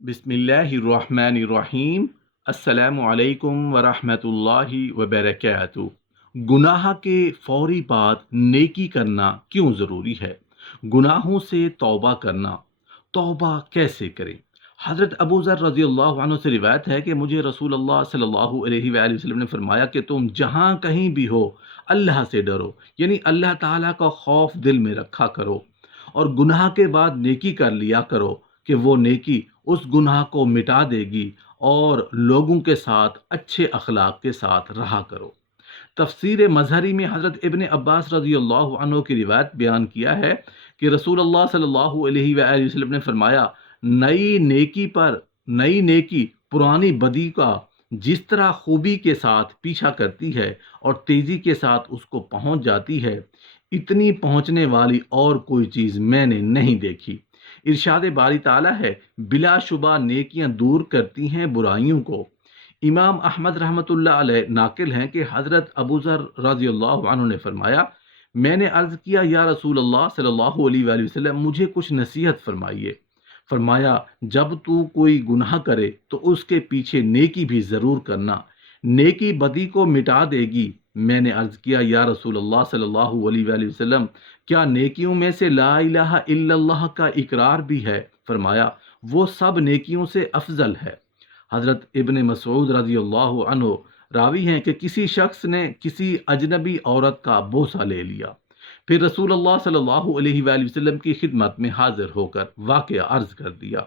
بسم اللہ الرحمن الرحیم۔ السلام علیکم ورحمۃ اللہ وبرکاتہ۔ گناہ کے فوری بعد نیکی کرنا کیوں ضروری ہے؟ گناہوں سے توبہ کرنا۔ توبہ کیسے کریں؟ حضرت ابو ذر رضی اللہ عنہ سے روایت ہے کہ مجھے رسول اللہ صلی اللہ علیہ وآلہ وسلم نے فرمایا کہ تم جہاں کہیں بھی ہو اللہ سے ڈرو، یعنی اللہ تعالیٰ کا خوف دل میں رکھا کرو، اور گناہ کے بعد نیکی کر لیا کرو کہ وہ نیکی اس گناہ کو مٹا دے گی، اور لوگوں کے ساتھ اچھے اخلاق کے ساتھ رہا کرو۔ تفسیر مظہری میں حضرت ابن عباس رضی اللہ عنہ کی روایت بیان کیا ہے کہ رسول اللہ صلی اللہ علیہ وآلہ وسلم نے فرمایا، نئی نیکی پرانی بدی کا جس طرح خوبی کے ساتھ پیچھا کرتی ہے اور تیزی کے ساتھ اس کو پہنچ جاتی ہے، اتنی پہنچنے والی اور کوئی چیز میں نے نہیں دیکھی۔ ارشاد باری تعالیٰ ہے، بلا شبہ نیکیاں دور کرتی ہیں برائیوں کو۔ امام احمد رحمۃ اللہ علیہ ناقل ہیں کہ حضرت ابو ذر رضی اللہ عنہ نے فرمایا، میں نے عرض کیا، یا رسول اللہ صلی اللہ علیہ وآلہ وسلم، مجھے کچھ نصیحت فرمائیے۔ فرمایا، جب تو کوئی گناہ کرے تو اس کے پیچھے نیکی بھی ضرور کرنا، نیکی بدی کو مٹا دے گی۔ میں نے عرض کیا، یا رسول اللہ صلی اللہ علیہ وآلہ وسلم، کیا نیکیوں میں سے لا الہ الا اللہ کا اقرار بھی ہے؟ فرمایا، وہ سب نیکیوں سے افضل ہے۔ حضرت ابن مسعود رضی اللہ عنہ راوی ہیں کہ کسی شخص نے کسی اجنبی عورت کا بوسہ لے لیا، پھر رسول اللہ صلی اللہ علیہ وآلہ وسلم کی خدمت میں حاضر ہو کر واقعہ عرض کر دیا۔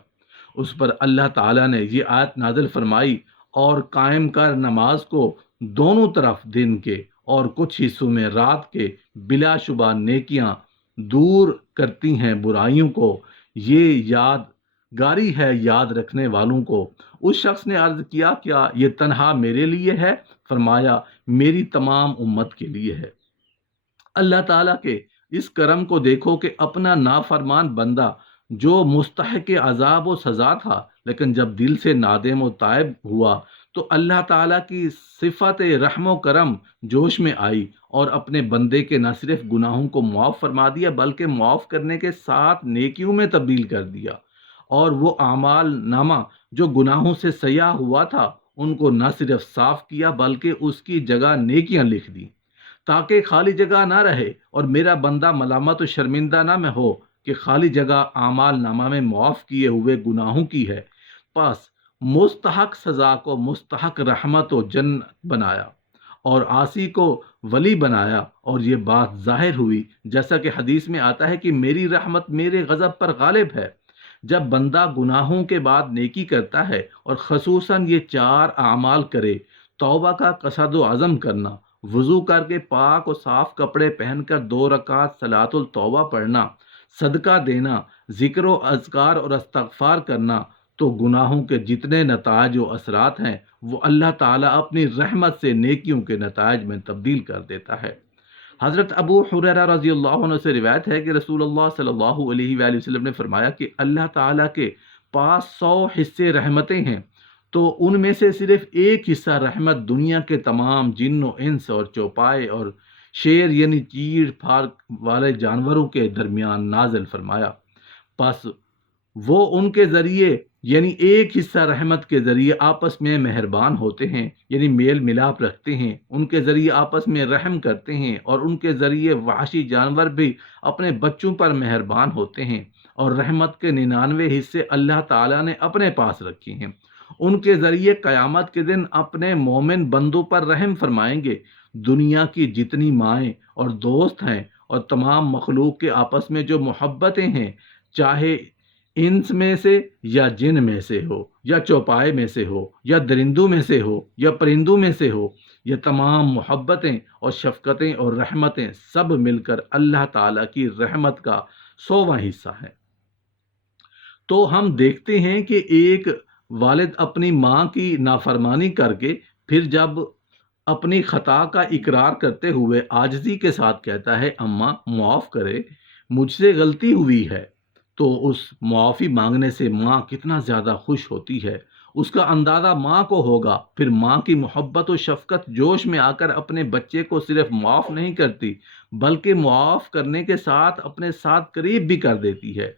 اس پر اللہ تعالیٰ نے یہ آیت نازل فرمائی، اور قائم کر نماز کو دونوں طرف دن کے اور کچھ حصوں میں رات کے، بلا شبہ نیکیاں دور کرتی ہیں برائیوں کو، یہ یادگاری ہے یاد رکھنے والوں کو۔ اس شخص نے عرض کیا، کیا یہ تنہا میرے لیے ہے؟ فرمایا، میری تمام امت کے لیے ہے۔ اللہ تعالیٰ کے اس کرم کو دیکھو کہ اپنا نافرمان بندہ جو مستحق عذاب و سزا تھا، لیکن جب دل سے نادم و تائب ہوا تو اللہ تعالیٰ کی صفت رحم و کرم جوش میں آئی، اور اپنے بندے کے نہ صرف گناہوں کو معاف فرما دیا بلکہ معاف کرنے کے ساتھ نیکیوں میں تبدیل کر دیا، اور وہ اعمال نامہ جو گناہوں سے سیاہ ہوا تھا ان کو نہ صرف صاف کیا بلکہ اس کی جگہ نیکیاں لکھ دی، تاکہ خالی جگہ نہ رہے اور میرا بندہ ملامت و شرمندہ نہ میں ہو کہ خالی جگہ اعمال نامہ میں معاف کیے ہوئے گناہوں کی ہے۔ پس مستحق سزا کو مستحق رحمت و جنت بنایا، اور عاصی کو ولی بنایا، اور یہ بات ظاہر ہوئی جیسا کہ حدیث میں آتا ہے کہ میری رحمت میرے غضب پر غالب ہے۔ جب بندہ گناہوں کے بعد نیکی کرتا ہے، اور خصوصاً یہ چار اعمال کرے: توبہ کا قصد و عزم کرنا، وضو کر کے پاک و صاف کپڑے پہن کر 2 رکعت صلاۃ التوبہ پڑھنا، صدقہ دینا، ذکر و اذکار اور استغفار کرنا، تو گناہوں کے جتنے نتائج و اثرات ہیں وہ اللہ تعالیٰ اپنی رحمت سے نیکیوں کے نتائج میں تبدیل کر دیتا ہے۔ حضرت ابو حریرہ رضی اللہ عنہ سے روایت ہے کہ رسول اللہ صلی اللہ علیہ وآلہ وسلم نے فرمایا کہ اللہ تعالیٰ کے پاس 100 حصے رحمتیں ہیں، تو ان میں سے صرف ایک حصہ رحمت دنیا کے تمام جن و انس اور چوپائے اور شیر یعنی چیڑ پھاڑ والے جانوروں کے درمیان نازل فرمایا۔ پس وہ ان کے ذریعے یعنی ایک حصہ رحمت کے ذریعے آپس میں مہربان ہوتے ہیں، یعنی میل ملاپ رکھتے ہیں، ان کے ذریعے آپس میں رحم کرتے ہیں، اور ان کے ذریعے وحشی جانور بھی اپنے بچوں پر مہربان ہوتے ہیں، اور رحمت کے 99 حصے اللہ تعالیٰ نے اپنے پاس رکھے ہیں۔ ان کے ذریعے قیامت کے دن اپنے مومن بندوں پر رحم فرمائیں گے۔ دنیا کی جتنی مائیں اور دوست ہیں اور تمام مخلوق کے آپس میں جو محبتیں ہیں، چاہے انس میں سے یا جن میں سے ہو، یا چوپائے میں سے ہو، یا درندوں میں سے ہو، یا پرندوں میں سے ہو، یہ تمام محبتیں اور شفقتیں اور رحمتیں سب مل کر اللہ تعالیٰ کی رحمت کا 100واں حصہ ہیں۔ تو ہم دیکھتے ہیں کہ ایک والد اپنی ماں کی نافرمانی کر کے پھر جب اپنی خطا کا اقرار کرتے ہوئے عاجزی کے ساتھ کہتا ہے، اماں معاف کرے، مجھ سے غلطی ہوئی ہے، تو اس معافی مانگنے سے ماں کتنا زیادہ خوش ہوتی ہے، اس کا اندازہ ماں کو ہوگا۔ پھر ماں کی محبت و شفقت جوش میں آ کر اپنے بچے کو صرف معاف نہیں کرتی بلکہ معاف کرنے کے ساتھ اپنے ساتھ قریب بھی کر دیتی ہے۔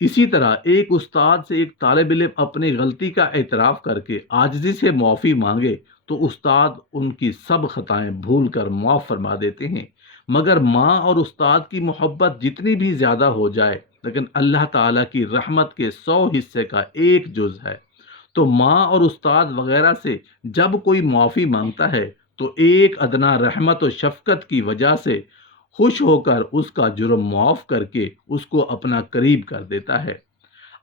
اسی طرح ایک استاد سے ایک طالب علم اپنی غلطی کا اعتراف کر کے عاجزی سے معافی مانگے تو استاد ان کی سب خطائیں بھول کر معاف فرما دیتے ہیں۔ مگر ماں اور استاد کی محبت جتنی بھی زیادہ ہو جائے لیکن اللہ تعالیٰ کی رحمت کے 100 حصے کا ایک جز ہے، تو ماں اور استاد وغیرہ سے جب کوئی معافی مانگتا ہے تو ایک ادنا رحمت و شفقت کی وجہ سے خوش ہو کر اس کا جرم معاف کر کے اس کو اپنا قریب کر دیتا ہے۔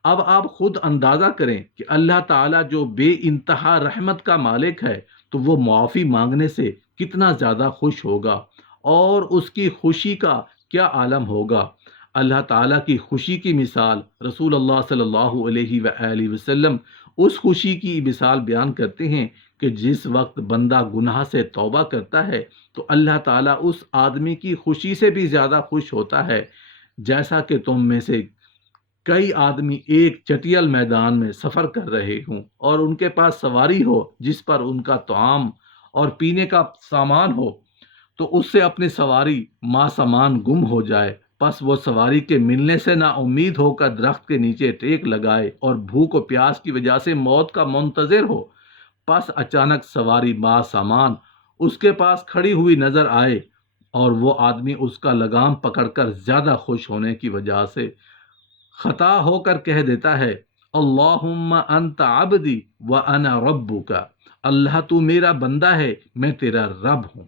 اب آپ خود اندازہ کریں کہ اللہ تعالیٰ جو بے انتہا رحمت کا مالک ہے تو وہ معافی مانگنے سے کتنا زیادہ خوش ہوگا اور اس کی خوشی کا کیا عالم ہوگا۔ اللہ تعالیٰ کی خوشی کی مثال رسول اللہ صلی اللہ علیہ وآلہ وسلم اس خوشی کی مثال بیان کرتے ہیں کہ جس وقت بندہ گناہ سے توبہ کرتا ہے تو اللہ تعالیٰ اس آدمی کی خوشی سے بھی زیادہ خوش ہوتا ہے، جیسا کہ تم میں سے کئی آدمی ایک چٹیل میدان میں سفر کر رہے ہوں اور ان کے پاس سواری ہو جس پر ان کا طعام اور پینے کا سامان ہو، تو اس سے اپنی سواری ماں سامان گم ہو جائے، پس وہ سواری کے ملنے سے نا امید ہو کر درخت کے نیچے ٹیک لگائے اور بھوک و پیاس کی وجہ سے موت کا منتظر ہو، پس اچانک سواری ماں سامان اس کے پاس کھڑی ہوئی نظر آئے اور وہ آدمی اس کا لگام پکڑ کر زیادہ خوش ہونے کی وجہ سے خطا ہو کر کہہ دیتا ہے، اللہم انت عبدی وانا ربک، اللہ تو میرا بندہ ہے میں تیرا رب ہوں۔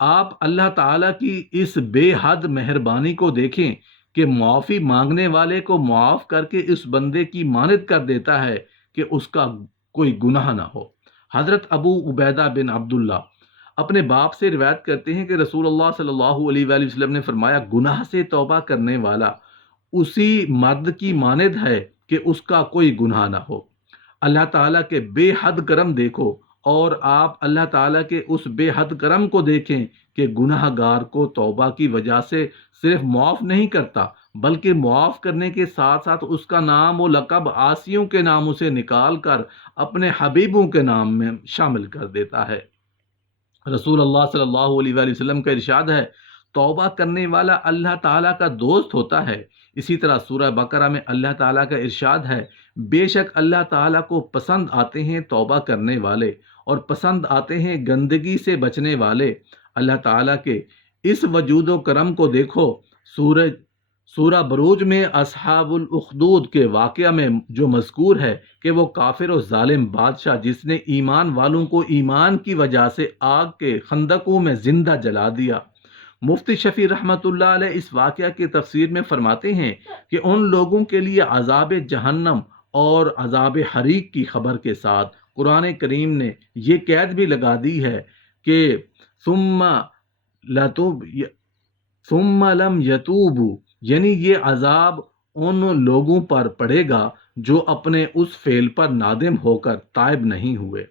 آپ اللہ تعالیٰ کی اس بے حد مہربانی کو دیکھیں کہ معافی مانگنے والے کو معاف کر کے اس بندے کی مانند کر دیتا ہے کہ اس کا کوئی گناہ نہ ہو۔ حضرت ابو عبیدہ بن عبداللہ اپنے باپ سے روایت کرتے ہیں کہ رسول اللہ صلی اللہ علیہ وآلہ وسلم نے فرمایا، گناہ سے توبہ کرنے والا اسی مرد کی مانند ہے کہ اس کا کوئی گناہ نہ ہو۔ اللہ تعالیٰ کے بے حد کرم دیکھو اور آپ اللہ تعالیٰ کے اس بے حد کرم کو دیکھیں کہ گناہ گار کو توبہ کی وجہ سے صرف معاف نہیں کرتا بلکہ معاف کرنے کے ساتھ ساتھ اس کا نام و لقب عاصیوں کے ناموں سے نکال کر اپنے حبیبوں کے نام میں شامل کر دیتا ہے۔ رسول اللہ صلی اللہ علیہ وآلہ وسلم کا ارشاد ہے، توبہ کرنے والا اللہ تعالیٰ کا دوست ہوتا ہے۔ اسی طرح سورہ بقرہ میں اللہ تعالیٰ کا ارشاد ہے، بے شک اللہ تعالیٰ کو پسند آتے ہیں توبہ کرنے والے اور پسند آتے ہیں گندگی سے بچنے والے۔ اللہ تعالیٰ کے اس وجود و کرم کو دیکھو۔ سورہ بروج میں اصحاب الاخدود کے واقعہ میں جو مذکور ہے کہ وہ کافر و ظالم بادشاہ جس نے ایمان والوں کو ایمان کی وجہ سے آگ کے خندقوں میں زندہ جلا دیا، مفتی شفیع رحمۃ اللہ علیہ اس واقعہ کی تفسیر میں فرماتے ہیں کہ ان لوگوں کے لیے عذاب جہنم اور عذاب حریق کی خبر کے ساتھ قرآن کریم نے یہ قید بھی لگا دی ہے کہ ثم لم یتوبوا، یعنی یہ عذاب ان لوگوں پر پڑے گا جو اپنے اس فعل پر نادم ہو کر تائب نہیں ہوئے۔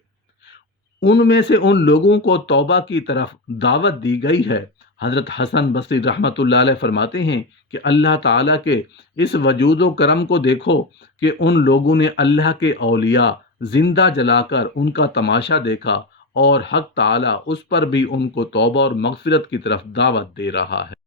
ان میں سے ان لوگوں کو توبہ کی طرف دعوت دی گئی ہے۔ حضرت حسن بصری رحمۃ اللہ علیہ فرماتے ہیں کہ اللہ تعالیٰ کے اس وجود و کرم کو دیکھو کہ ان لوگوں نے اللہ کے اولیاء زندہ جلا کر ان کا تماشا دیکھا اور حق تعالیٰ اس پر بھی ان کو توبہ اور مغفرت کی طرف دعوت دے رہا ہے۔